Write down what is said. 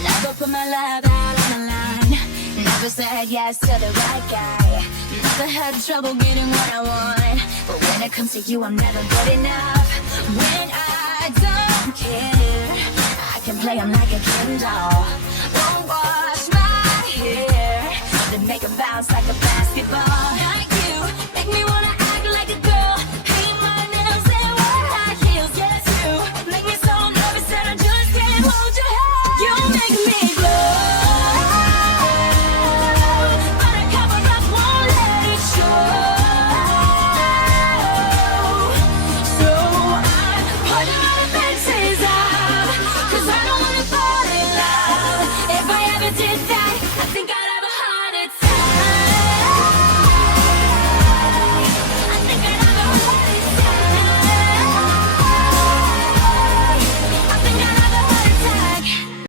Never put my love out on the line. Never said yes to the right guy. Never had trouble getting what I want. But when it comes to you, I'm never good enough. When I don't care, I can play 'em like a Ken doll. Won't wash my hair, then make 'em bounce like a basketball. Like you, make me wanna